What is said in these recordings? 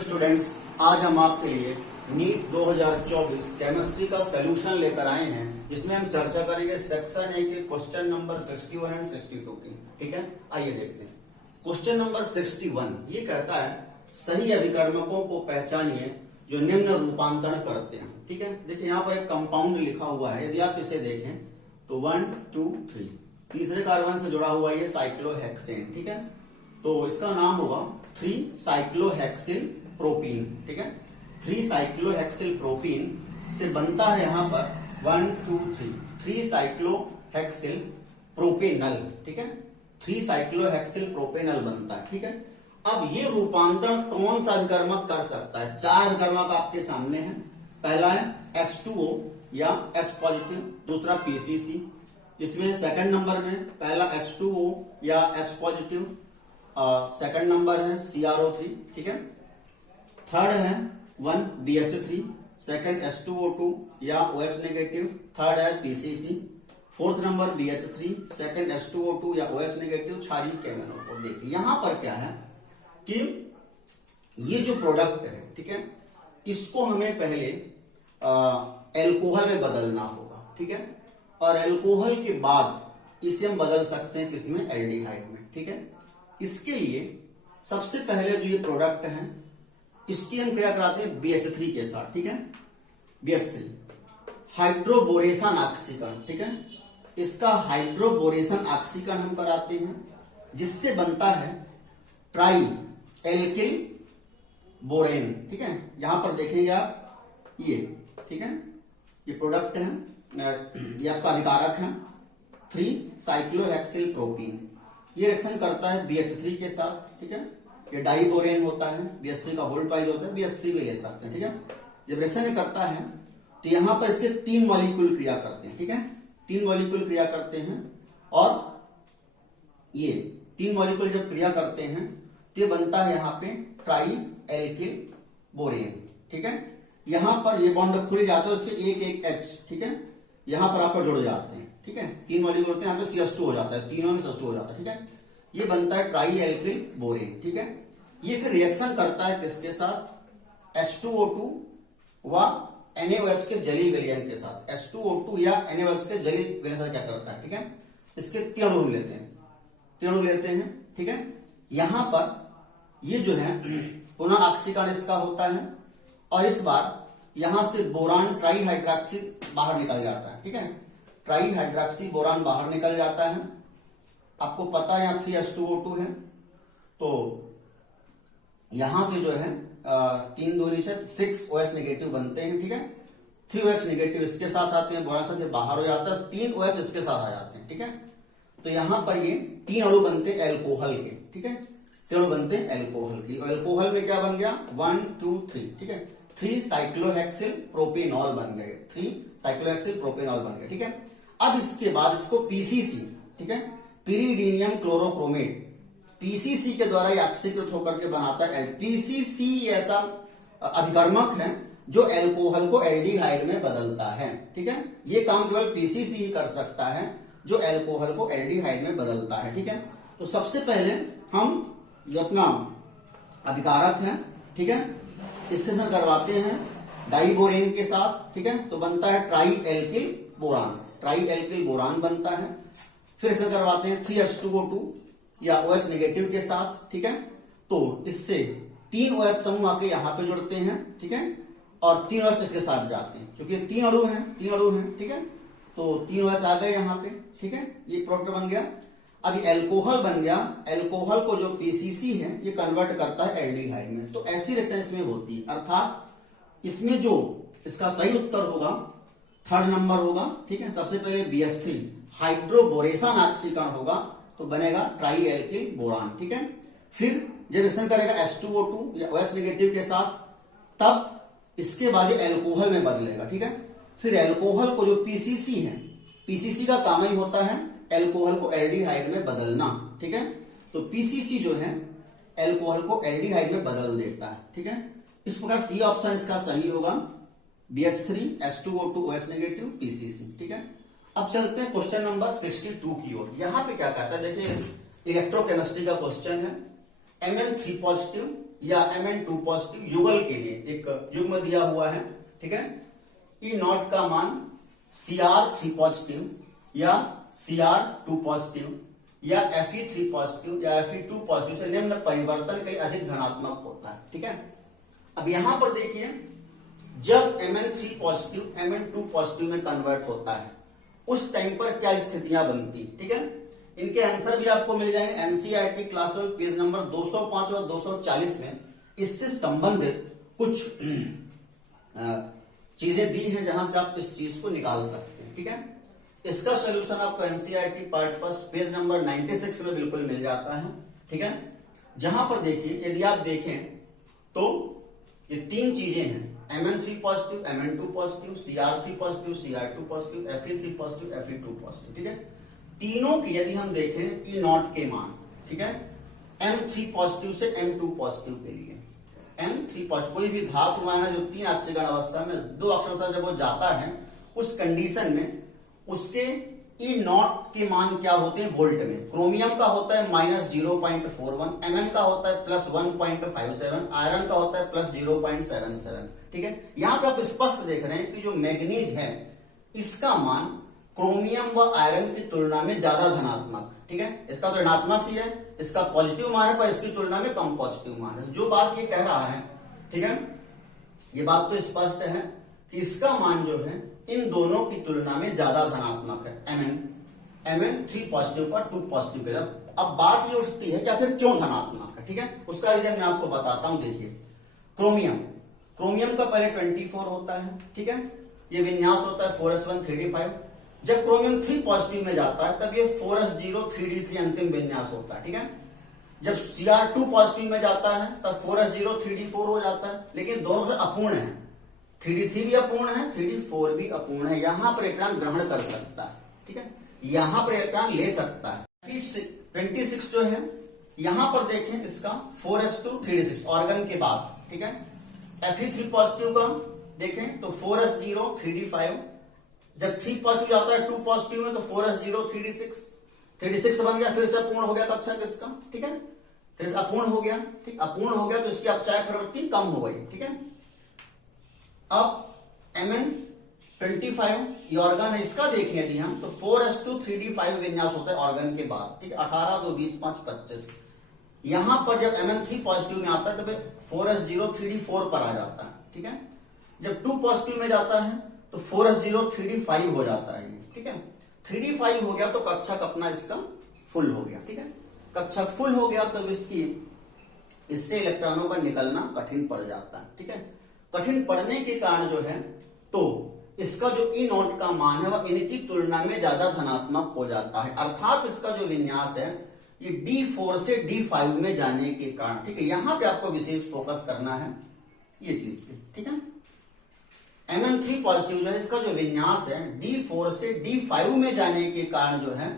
Students, आज हम आपके लिए नीट 2024 केमिस्ट्री का सलूशन लेकर आए हैं, जिसमें हम चर्चा करेंगे सेक्शन ए के क्वेश्चन नंबर 61 एंड 62 की। ठीक है, आइए देखते हैं। क्वेश्चन नंबर 61 ये कहता है सही अभिकर्मकों को पहचानिए जो निम्न रूपांतरण करते हैं। ठीक है, देखिए यहाँ पर एक कंपाउंड लिखा हुआ है, यदि आप इसे देखें तो 1 2 3 तीसरे कार्बन से जुड़ा हुआ ये साइक्लोहेक्सेन। ठीक है, तो इसका नाम होगा 3 साइक्लोहेक्सिल प्रोपीन। ठीक है, 3 साइक्लोहेक्सिल प्रोपीन से बनता है यहाँ पर 1 2 3 साइक्लोहेक्सिल प्रोपेनल। ठीक है, 3 साइक्लोहेक्सिल प्रोपेनल बनता है। ठीक है, अब ये रूपांतरण कौन सा अभिकर्मक कर सकता है? 4 अभिकर्मक आपके सामने हैं। पहला है H2O या H पॉजिटिव, दूसरा PCC। इसमें सेकंड नंबर में पहला H2O या H पॉजिटिव, सेकंड नंबर है CrO3। ठीक है, थर्ड है 1 BH3, सेकंड H2O2 या OH नेगेटिव, थर्ड है PCC। Fourth number BH3, second H2O2 या OH नेगेटिव, क्षारीय केमेनोफोर। देखिए यहां पर क्या है कि ये जो प्रोडक्ट है, ठीक है, इसको हमें पहले एल्कोहल में बदलना होगा। ठीक है, और एल्कोहल के बाद इसे हम बदल सकते हैं किसमें? एल्डिहाइड में। ठीक है, इसके लिए सबसे पहले जो ये प्रोडक्ट है इसकी हम क्रिया कराते हैं BH3 के साथ। ठीक है, BH3 हाइड्रोबोरेशन ऑक्सीकरण। ठीक है, इसका हाइड्रोबोरेशन ऑक्सीकरण हम कराते हैं, जिससे बनता है ट्राई एल्किल बोरेन। ठीक है, यहां पर देखेंगे आप ये। ठीक है, ये प्रोडक्ट है, ये आपका अभिकारक है 3 साइक्लोहेक्सिल प्रोपीन। ये रिएक्शन करता है BH3 के साथ। ठीक है, ये डाइबोरेन होता है, BH3 का होल्ड ट्वाइस होता है, BH3 भी ले सकते हैं। ठीक है, जब रिएक्शन करता है तो यहां पर इसके 3 मॉलिक्यूल क्रिया करते हैं। ठीक है, 3 मॉलिक्यूल क्रिया करते हैं, और ये 3 मॉलिक्यूल जब क्रिया करते हैं तो ये बनता है यहाँ पे ट्राई एल्किल बोरेन। ठीक है, यहां पर ये बॉन्ड खुल जाते हैं, उससे एक H। ठीक है, यहां पर आपको जुड़ जाते हैं। ठीक है, 3 मॉलिक्यूल होते हैं, यहाँ पे CH2 हो जाता है, तीनों में CH2 हो जाता है। ठीक है, ये बनता है ट्राई एल्किल बोरेन। ठीक है, ये फिर रिएक्शन करता है किसके साथ? H2O2 व NaOH के जलीय विलयन के साथ। H2O2 या NaOH के जलीय विलयन से क्या करता है? ठीक है, इसके 3 अणु लेते हैं। ठीक है, यहां पर ये जो है पुनः ऑक्सीकरण इसका होता है, और इस बार यहां से बोरान ट्राई हाइड्रोक्सी बाहर निकल जाता है। ठीक है, ट्राई हाइड्रोक्सी बोरान बाहर निकल जाता है। आपको पता है यहाँ 3H2O2 है, तो यहां से जो है 3 दूरी से 6 OH नेगेटिव बनते हैं। ठीक है, 3 OH नेगेटिव इसके साथ आते हैं, बोरान से बाहर हो जाता है, 3 OH इसके साथ आ जाते हैं। ठीक है, तो यहां पर ये 3 अणु बनते हैं एल्कोहल के। ठीक है, 3 अणु बनते हैं एल्कोहल की, और एल्कोहल में क्या बन गया? 1 2 3। ठीक है, 3 साइक्लोहेक्सिल प्रोपेनॉल बन गए, 3 साइक्लोहेक्सिल प्रोपेनॉल बन गए। ठीक है, अब इसके बाद इसको PCC, ठीक है, पिरिडीनियम क्लोरोक्रोमेट, PCC के द्वारा ये ऑक्सीकृत होकर के बनाता है। PCC ऐसा अभिकर्मक है जो एल्कोहल को एल्डिहाइड में बदलता है। ठीक है, ये काम केवल PCC ही कर सकता है जो एल्कोहल को एल्डिहाइड में बदलता है। ठीक है, तो सबसे पहले हम जो अपना अभिकारक है, ठीक है, इससे करवाते हैं डाइबोरेन के साथ। ठीक है, तो बनता है try alkyl boron, try alkyl boron बनता है। फिर इसे करवाते हैं 3H2O2 या OH नेगेटिव के साथ। ठीक है, तो इससे 3 OH समूह आके यहां पे जुड़ते हैं। ठीक है, और 3 OH इसके साथ जाते हैं, क्योंकि 3 अणु हैं। ठीक है, तो 3 OH आ गए यहां पे। ठीक है, ये प्रोडक्ट बन गया। अब एल्कोहल बन गया, एल्कोहल को जो PCC है ये कन्वर्ट करता है एल्डिहाइड में। तो ऐसी रिएक्शन इसमें होती है, अर्थात इसमें जो इसका सही उत्तर होगा 3rd नंबर होगा। ठीक है, सबसे पहले BH3 हाइड्रोबोरेशन ऑक्सीकरण होगा, तो बनेगा ट्राई एल्किल बोरान। ठीक है, फिर जब रिएक्शन करेगा H2O2 या OH नेगेटिव के साथ, तब इसके बाद एल्कोहल में बदलेगा। ठीक है, फिर एल्कोहल को जो PCC है, PCC का काम ही होता है एल्कोहल को एल्डिहाइड में बदलना। ठीक है, तो PCC जो है एल्कोहल को एल्डिहाइड में बदल देता है। ठीक है, इस प्रकार C ऑप्शन इसका सही होगा, BH3 H2O2 OH negative PCC। ठीक है, अब चलते हैं क्वेश्चन नंबर 62 की ओर। यहां पे क्या कहता है, देखिए इलेक्ट्रोकेमिस्ट्री का क्वेश्चन है। Mn3 पॉजिटिव या Mn2 पॉजिटिव युगल के लिए एक युग्म दिया हुआ है, ठीक है। ई नॉट का मान Cr3 पॉजिटिव या Cr2 पॉजिटिव या Fe3 पॉजिटिव या Fe2 पॉजिटिव से निम्न परिवर्तन के लिए अधिक धनात्मक होता है, ठीक है। अब यहां पर देखिए, जब Mn3 पॉजिटिव Mn2 पॉजिटिव में कन्वर्ट होता है उस टाइम पर क्या स्थितियां बनती, ठीक है। इनके आंसर भी आपको मिल जाएंगे एनसीईआरटी क्लास 12 पेज नंबर 205 और 240 में। इससे संबंधित कुछ चीजें दी हैं जहां से आप इस चीज को निकाल सकते हैं, ठीक है। इसका सोल्यूशन आपको NCERT part first page number 96 में बिल्कुल मिल जाता है, ठीक है। जहां पर देखिए, यदि आप देखें तो ये तीन चीजें हैं, Mn3 positive, Mn2 positive, Cr3 positive, Cr2 positive, Fe3 positive, Fe2 positive, ठीक है। तीनों की यदि हम देखें ई नॉट के मान, ठीक है, M3 पॉजिटिव से M2 पॉजिटिव के लिए M3 पॉजिटिव कोई भी धातु है ना जो 3 ऑक्सीकरण अवस्था में 2 अक्षरता जब वो जाता है उस कंडीशन में उसके ई नॉट के मान क्या होते हैं वोल्ट में। क्रोमियम का होता है -0.41, Mn का होता है +1.57, आयरन का होता है +0.77, ठीक है। यहां पे आप स्पष्ट देख रहे हैं कि जो मैग्नीज है इसका मान क्रोमियम व आयरन की तुलना में ज्यादा धनात्मक, ठीक है। इसका तो ऋणात्मक ही है, इसका पॉजिटिव मान है पर इसकी तुलना में कम पॉजिटिव मान है। जो बात ये कह रहा है, ठीक है, ये बात तो स्पष्ट है कि इसका मान जो है इन दोनों की तुलना में ज्यादा धनात्मक है, Mn3 पॉजिटिव का 2 पॉजिटिव के। अब बात ये उठती है कि आखिर क्यों धनात्मक है, ठीक है। उसका रीजन मैं आपको बताता हूं। देखिए, क्रोमियम का पहले 24 होता है, ठीक है, ये विन्यास होता है 4s1 3d5। जब क्रोमियम 3 पॉजिटिव में जाता है तब ये 4s0 3d3 अंतिम विन्यास होता है, ठीक है। जब Cr2 पॉजिटिव में जाता है तब 4s0 3d4 हो जाता है, लेकिन दोनों अपूर्ण है, 3d3 भी अपूर्ण है, 3d4 भी अपूर्ण है। यहां पर इलेक्ट्रॉन ग्रहण कर सकता है, ठीक है, यहां पर इलेक्ट्रॉन ले सकता है। 26 जो है यहां पर देखें इसका 4s2 3d6 ऑर्गन के बाद, ठीक है। Fe3 पॉजिटिव का देखें तो 4s0 3d5, जब 3 पॉजिटिव जाता है 2 पॉजिटिव में तो 4s0 3d6 बन गया, फिर से अपूर्ण हो गया कक्षक इसका, ठीक है, फिर से अपूर्ण हो गया, ठीक, अपूर्ण हो गया तो इसकी अपचायक प्रवृत्ति कम हो गई, ठीक है। अब Mn25 ये ऑर्गन है, इसका देखें यदि हम तो 4s2 3d5 विन्यास होता है ऑर्गन के बाद, ठीक है। 18 2 20 5 25। यहां पर जब Mn3 पॉजिटिव में आता है तब 4s0 3d4 पर आ जाता है, ठीक है। जब 2 पॉजिटिव में जाता है तो 4s0 3d5 हो जाता है, ठीक है। 3d5 हो गया तो कक्षक अपना इसका फुल हो गया, ठीक है। कक्षक फुल हो गया तो इससे इलेक्ट्रॉनों का निकलना कठिन पड़ जाता है, ठीक है। कठिन पड़ने के कारण जो है तो इसका जो ई नॉट का मान है वह इनकी तुलना में ज्यादा धनात्मक हो जाता है, अर्थात इसका जो विन्यास है ये D4 से D5 में जाने के कारण, ठीक है। यहां पे आपको विशेष फोकस करना है ये चीज पे, ठीक है। Mn3 पॉजिटिव जो है इसका जो विन्यास है D4 से D5 में जाने के कारण जो है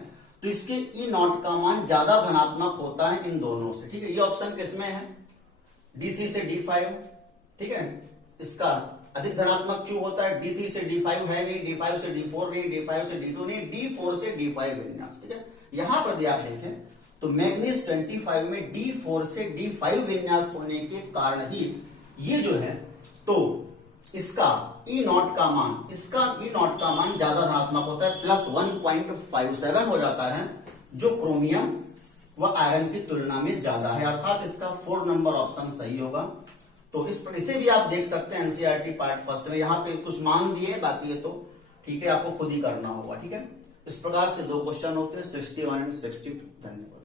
तो इसके ई नॉट का मान ज्यादा धनात्मक होता है इन दोनों से, ठीक है। ये ऑप्शन किसमें है, D3 से D5, ठीक है। इसका अधिक धनात्मक क्यों होता है, D3 से D5 है नहीं, D5 से D4 नहीं, D5 से D2 नहीं, D4 से D5 विन्यास, ठीक है। यहां पर आप देखें तो मैग्नीज 25 में D4 से D5 विन्यास होने के कारण ही ये जो है तो इसका ई नॉट का मान ज्यादा धनात्मक होता है, +1.57 हो जाता है, जो क्रोमियम व आयरन की तुलना में ज्यादा है, अर्थात इसका 4 नंबर ऑप्शन सही होगा। तो इसे भी आप देख सकते हैं एनसीईआरटी पार्ट फर्स्ट में, यहाँ पे कुछ मांग दिए, बाकी ये तो ठीक है आपको खुद ही करना होगा, ठीक है। इस प्रकार से 2 क्वेश्चन होते हैं 61 और 62। धन्यवाद।